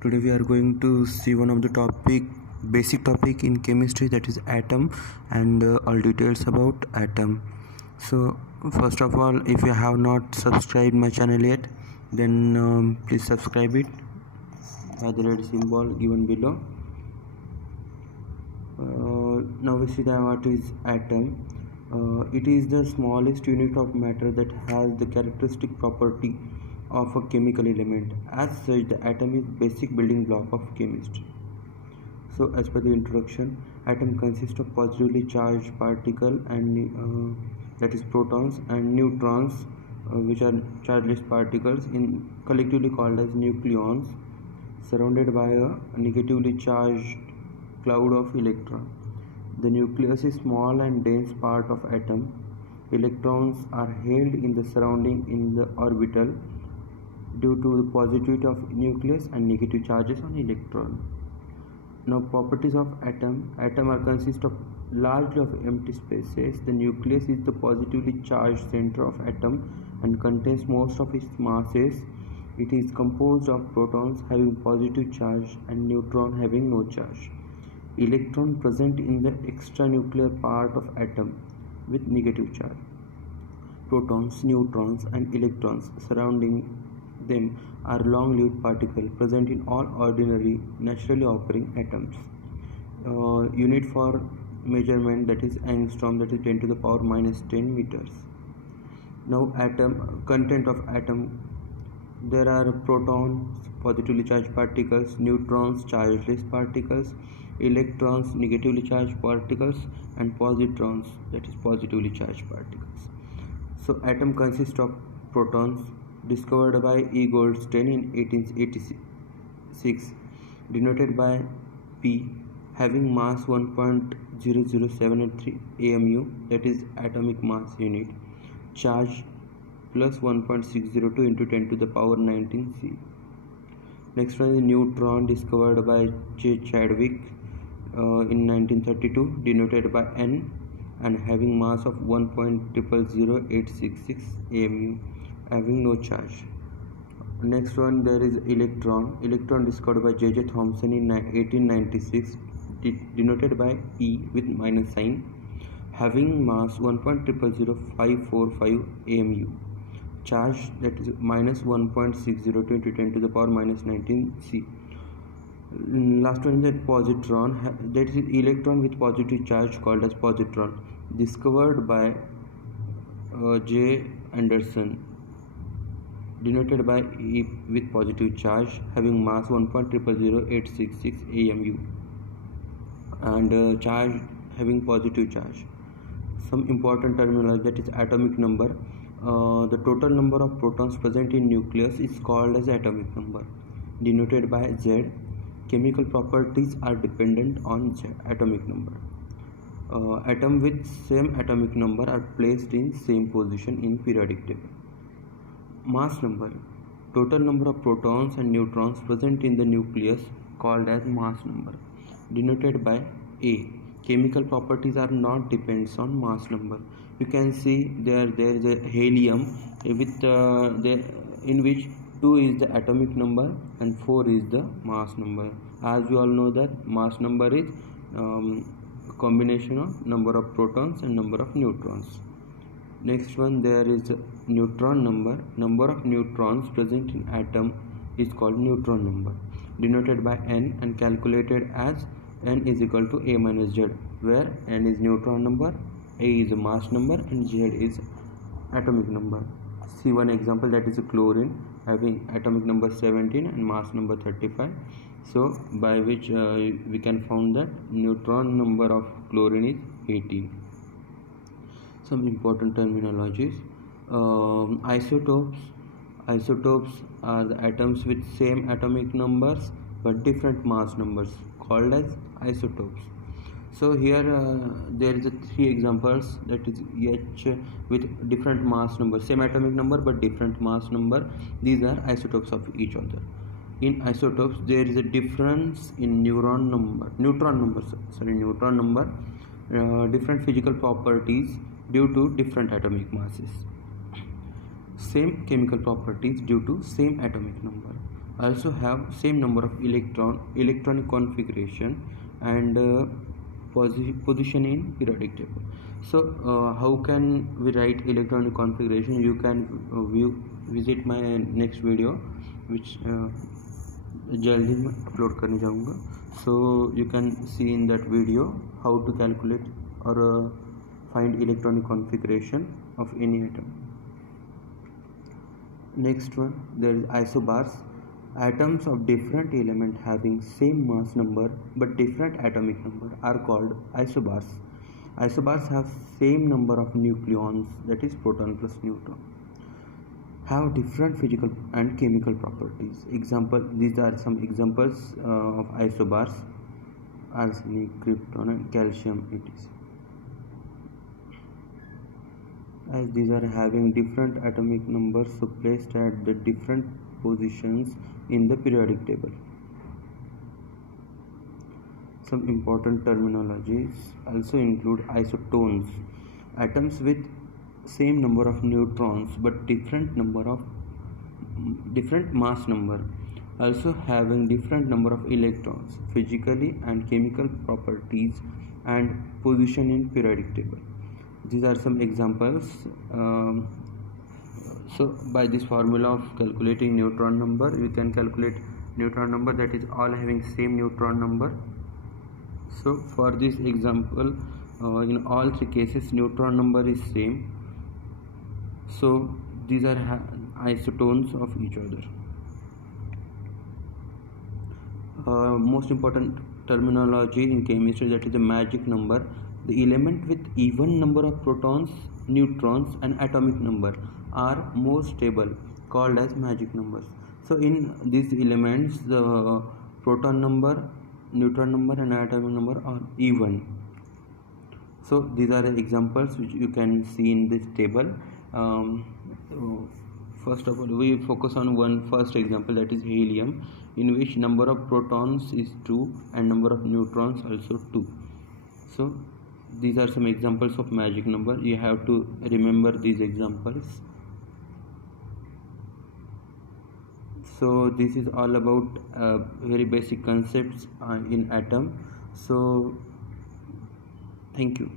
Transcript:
Today we are going to see one of the basic topic in chemistry, that is atom, and all details about atom. So first of all, if you have not subscribed my channel yet, then please subscribe it by the red symbol given below. Now we see that what is atom. It is the smallest unit of matter that has the characteristic property of a chemical element. As such, the atom is basic building block of chemistry. So as per the introduction, atom consists of positively charged particle and that is protons, and neutrons, which are chargeless particles collectively called as nucleons, surrounded by a negatively charged cloud of electrons. The nucleus is small and dense part of atom. Electrons are held in the surrounding in the orbital due to the positivity of nucleus and negative charges on electron. Now, properties of atom. Atom consist of largely of empty spaces. The nucleus is the positively charged center of atom and contains most of its masses. It is composed of protons having positive charge and neutron having no charge. Electron present in the extranuclear part of atom with negative charge. Protons, neutrons and electrons surrounding them are long-lived particles present in all ordinary naturally occurring atoms. Unit for measurement, that is angstrom, that is 10 to the power minus 10 meters. Now content of atom. There are protons, positively charged particles, neutrons, chargeless particles, electrons, negatively charged particles, and positrons, that is positively charged particles. So atom consists of protons, discovered by E. Goldstein in 1886, denoted by P, having mass 1.0073 AMU, that is atomic mass unit, charge plus 1.602 into 10 to the power 19 C. Next one is neutron, discovered by J. Chadwick in 1932, denoted by N, and having mass of 1.000866 AMU, having no charge. Next one, there is electron. Electron discovered by J.J. Thomson in 1896, denoted by E with minus sign, having mass 1.000545 AMU. Charge, that is minus 1.602 into 10 to the power minus 19 C. Last one is that positron, that is electron with positive charge called as positron, discovered by J. Anderson, denoted by E with positive charge, having mass 1.000866 AMU, and charge having positive charge. Some important terminology, that is atomic number. The total number of protons present in nucleus is called as atomic number, denoted by Z. Chemical properties are dependent on Z, atomic number. Atom with same atomic number are placed in same position in periodic table. Mass number. Total number of protons and neutrons present in the nucleus called as mass number, denoted by A. Chemical properties are not depends on mass number. You can see there is a helium with in which 2 is the atomic number and 4 is the mass number. As we all know that mass number is combination of number of protons and number of neutrons. Next one, there is neutron number. Number of neutrons present in atom is called neutron number, denoted by N and calculated as N is equal to A minus Z, where N is neutron number, A is a mass number, and Z is atomic number. See one example, that is a chlorine, having atomic number 17 and mass number 35. So by which we can find that neutron number of chlorine is 18. Some important terminologies. Isotopes. Isotopes are the atoms with same atomic numbers but different mass numbers, called as isotopes. So here there is 3 examples, that is H with different mass number, same atomic number but different mass number. These are isotopes of each other. In isotopes, there is a difference in neutron number, different physical properties due to different atomic masses. Same chemical properties due to same atomic number. also have same number of electronic configuration and position in periodic table. So how can we write electronic configuration? You can visit my next video which जल्दी मैं upload करने जाऊँगा. So you can see in that video how to calculate or find electronic configuration of any atom. Next one, there is isobars. Atoms of different element having same mass number but different atomic number are called isobars. Isobars have same number of nucleons, that is proton plus neutron, have different physical and chemical properties. Example, these are some examples of isobars: arsenic, krypton and calcium, etc. As these are having different atomic numbers, so placed at the different positions in the periodic table. Some important terminologies also include isotones, atoms with same number of neutrons but different mass number, also having different number of electrons, physically and chemical properties, and position in periodic table. These are some examples. So by this formula of calculating neutron number, we can calculate neutron number, that is all having same neutron number. So for this example, in all three cases neutron number is same, so these are isotones of each other. Most important terminology in chemistry, that is the magic number. The element with even number of protons, neutrons and atomic number are more stable, called as magic numbers. So in these elements, the proton number, neutron number and atomic number are even. So these are the examples which you can see in this table. First of all, we focus on one first example, that is helium, in which number of protons is 2 and number of neutrons also 2. So these are some examples of magic number. You have to remember these examples. So this is all about very basic concepts in atom. So thank you.